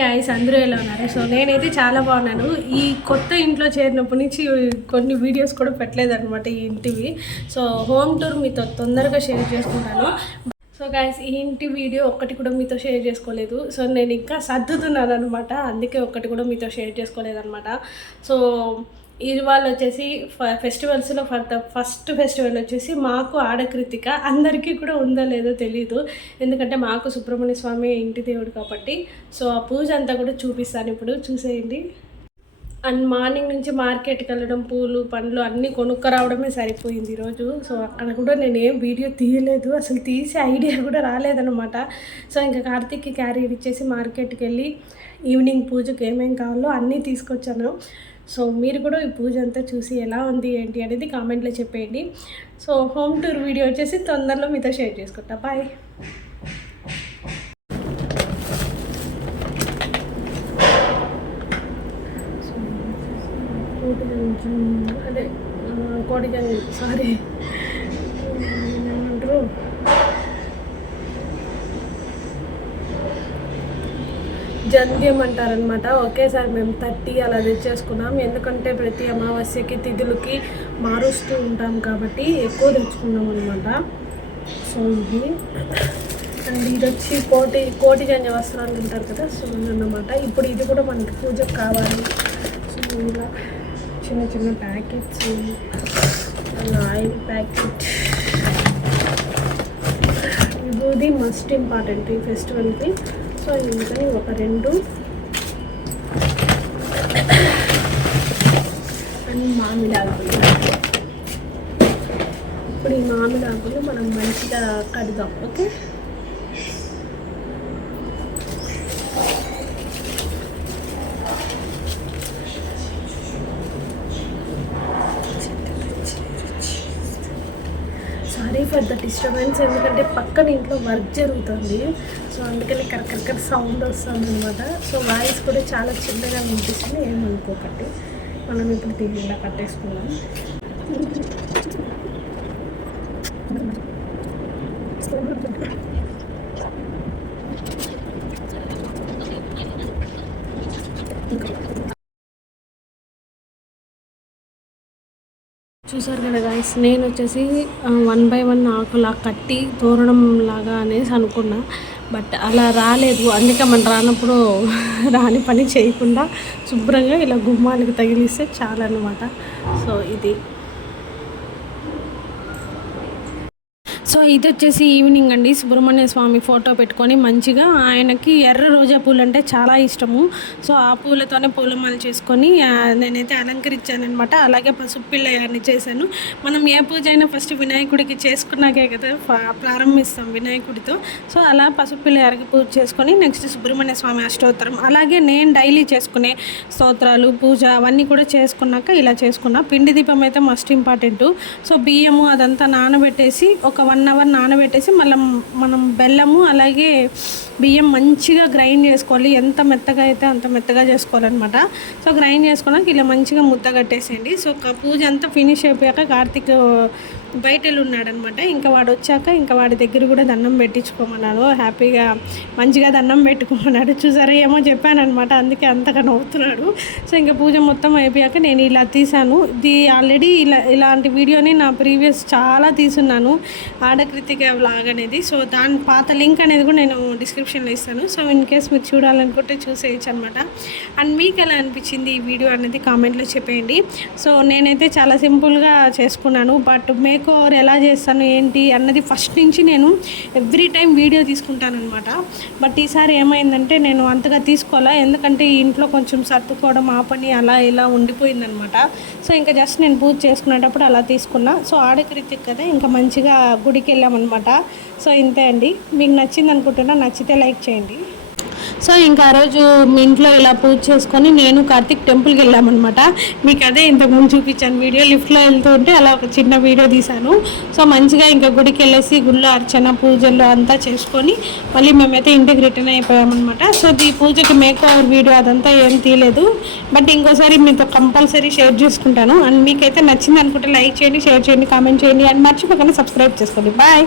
Guys, అందరూ ఎలా ఉన్నారు? సో నేనైతే చాలా బాగున్నాను. ఈ కొత్త ఇంట్లో చేరినప్పటి నుంచి కొన్ని వీడియోస్ కూడా పెట్టలేదన్నమాట ఈ ఇంటివి. సో హోమ్ టూర్ మీతో తొందరగా షేర్ చేసుకుంటాను. సో గాయ్స్, ఈ ఇంటి వీడియో ఒక్కటి కూడా మీతో షేర్ చేసుకోలేదు. సో నేను ఇంకా సర్దుతున్నాను అనమాట, అందుకే ఒక్కటి కూడా మీతో షేర్ చేసుకోలేదన్నమాట. సో ఇవాళ వచ్చేసి ఫెస్టివల్స్లో ఫస్ట్ ఫెస్టివల్ వచ్చేసి మాకు ఆడకృతిక. అందరికీ కూడా ఉందో లేదో తెలీదు, ఎందుకంటే మాకు సుబ్రహ్మణ్య స్వామి ఇంటి దేవుడు కాబట్టి. సో ఆ పూజ అంతా కూడా చూపిస్తాను, ఇప్పుడు చూసేయండి. అండ్ మార్నింగ్ నుంచి మార్కెట్కి వెళ్ళడం, పూలు పండ్లు అన్నీ కొనుక్కరావడమే సరిపోయింది ఈరోజు. సో అక్కడ కూడా నేను ఏం వీడియో తీయలేదు, అసలు తీసే ఐడియా కూడా రాలేదన్నమాట. సో ఇంకా కార్తీక్కి క్యారియర్ ఇచ్చేసి మార్కెట్కి వెళ్ళి ఈవినింగ్ పూజకి ఏమేం కావాలో అన్నీ తీసుకొచ్చాను. సో మీరు కూడా ఈ పూజ అంతా చూసి ఎలా ఉంది ఏంటి అనేది కామెంట్లో చెప్పేయండి. సో హోమ్ టూర్ వీడియో వచ్చేసి తొందరలో మీతో షేర్ చేసుకుంటా. బాయ్. అదే కోటి జంగి, సారీ ఏమంటారు, జంధ్యం అంటారనమాట. ఒకేసారి మేము 30 అలా తెచ్చేసుకున్నాం, ఎందుకంటే ప్రతి అమావాస్యకి తిథులకి మారుస్తూ ఉంటాం కాబట్టి ఎక్కువ తెచ్చుకున్నాం అనమాట. సో ఇది అండ్ ఇది వచ్చి కోటి జంధ్య వస్త్రాలు ఉంటారు కదా, సో అన్నమాట. ఇప్పుడు ఇది కూడా మనకి పూజకు కావాలి. సో ఇలా చిన్న చిన్న ప్యాకెట్స్, ఆయిల్ ప్యాకెట్, ఇది మస్ట్ ఇంపార్టెంట్ ఈ ఫెస్టివల్కి. సో ఇంకా ఒక 2 అండ్ మామిడాకులు. ఇప్పుడు ఈ మామిడాకులు మనం మంచిగా కడదాం. Okay, sorry for the disturbance, ఎందుకంటే పక్కన ఇంట్లో వర్క్ జరుగుతుంది. సో అందుకని కరకర సౌండ్ వస్తుంది అనమాట. సో వాయిస్ కూడా చాలా చిన్నగా వినిపిస్తుంది, ఏమనుకోకండి. మనం ఇప్పుడు దీన్ని ఇలా కట్టేసుకున్నాం. చూసారు కదా గాయస్, నేను వచ్చేసి 1 by 1 ఆకులా కట్టి తోరణం లాగా అనేసి అనుకున్నా, బట్ అలా రాలేదు. అందుకే మనం రానప్పుడు రాని పని చేయకుండా శుభ్రంగా ఇలా గుమ్మాలకి తగిలిస్తే చాలన్నమాట. సో ఇది. సో ఇది వచ్చేసి ఈవినింగ్ అండి. సుబ్రహ్మణ్య స్వామి ఫోటో పెట్టుకొని మంచిగా, ఆయనకి ఎర్ర రోజా పూలు అంటే చాలా ఇష్టము. సో ఆ పూలతోనే పూలమాల చేసుకొని నేనైతే అలంకరించాను అనమాట. అలాగే పసుపు పిల్లయాన్ని చేశాను. మనం ఏ పూజ అయినా ఫస్ట్ వినాయకుడికి చేసుకున్నాకే కదా ప్రారంభిస్తాం వినాయకుడితో. సో అలా పసుపు పిల్లయారికి పూజ చేసుకొని నెక్స్ట్ సుబ్రహ్మణ్య స్వామి అష్టోత్తరం, అలాగే నేను డైలీ చేసుకునే స్తోత్రాలు పూజ అవన్నీ కూడా చేసుకున్నాక ఇలా చేసుకున్నా. పిండి దీపం అయితే మస్ట్ ఇంపార్టెంట్. సో బియ్యము అదంతా నానబెట్టేసి ఒక 1 hour నానబెట్టేసి మళ్ళీ మనం బెల్లము అలాగే బియ్యం మంచిగా గ్రైండ్ చేసుకోవాలి. ఎంత మెత్తగా అయితే అంత మెత్తగా చేసుకోవాలన్నమాట. సో గ్రైండ్ చేసుకున్నాక ఇలా మంచిగా ముద్ద కట్టేసేయండి. సో పూజ అంతా ఫినిష్ అయిపోయాక కార్తీక్ బయట ఉన్నాడనమాట. ఇంకా వాడు వచ్చాక ఇంకా వాడి దగ్గర కూడా దండం పెట్టించుకోమన్నాను. హ్యాపీగా మంచిగా దండం పెట్టుకోమన్నాడు. చూసారా, ఏమో చెప్పానమాట, అందుకే అంతగా నవ్వుతున్నాడు. సో ఇంకా పూజ మొత్తం అయిపోయాక నేను ఇలా తీసాను. ఇది ఆల్రెడీ ఇలాంటి వీడియోని నా ప్రీవియస్ చాలా తీసున్నాను, ఆడకృతిక వ్లాగ్ అనేది. సో దాని పాత లింక్ అనేది కూడా నేను డిస్క్రిప్షన్లో ఇస్తాను. సో ఇన్ కేస్ మీరు చూడాలనుకుంటే చూసేయచ్చు అనమాట. అండ్ మీకు ఎలా అనిపించింది ఈ వీడియో అనేది కామెంట్లో చెప్పేయండి. సో నేనైతే చాలా సింపుల్గా చేసుకున్నాను, బట్ మేక్ ఓవర్ ఎలా చేస్తాను ఏంటి అన్నది ఫస్ట్ నుంచి నేను ఎవ్రీ టైం వీడియో తీసుకుంటాను అనమాట. బట్ ఈసారి ఏమైందంటే నేను అంతగా తీసుకోవాలా, ఎందుకంటే ఈ ఇంట్లో కొంచెం సర్దుకోవడం ఆ పని అలా ఇలా ఉండిపోయిందనమాట. సో ఇంకా జస్ట్ నేను పూజ చేసుకునేటప్పుడు అలా తీసుకున్నా. సో ఆడకృతిక కదా, ఇంకా మంచిగా గుడికి వెళ్ళామన్నమాట. సో ఇంతే అండి. మీకు నచ్చింది అనుకుంటున్నా, నచ్చితే లైక్ చేయండి. సో ఇంకా ఆ రోజు మీ ఇంట్లో ఇలా పూజ చేసుకొని నేను కార్తీక్ టెంపుల్కి వెళ్ళామన్నమాట. మీకు అదే ఇంతకుముందు చూపించాను వీడియో, లిఫ్ట్లో వెళ్తూ ఉంటే అలా ఒక చిన్న వీడియో తీశాను. సో మంచిగా ఇంకా గుడికి వెళ్ళేసి గుళ్ళో అర్చన పూజలు అంతా చేసుకొని మళ్ళీ మేమైతే ఇంటికి రిటర్న్ అయిపోయామన్నమాట. సో ఈ పూజకి మేక్ ఓవర్ వీడియో అదంతా ఏం తీయలేదు, బట్ ఇంకోసారి మీతో కంపల్సరీ షేర్ చేసుకుంటాను. అండ్ మీకైతే నచ్చింది అనుకుంటే లైక్ చేయండి, షేర్ చేయండి, కామెంట్ చేయండి, అండ్ మర్చిపోకుండా సబ్స్క్రైబ్ చేసుకోండి. బాయ్.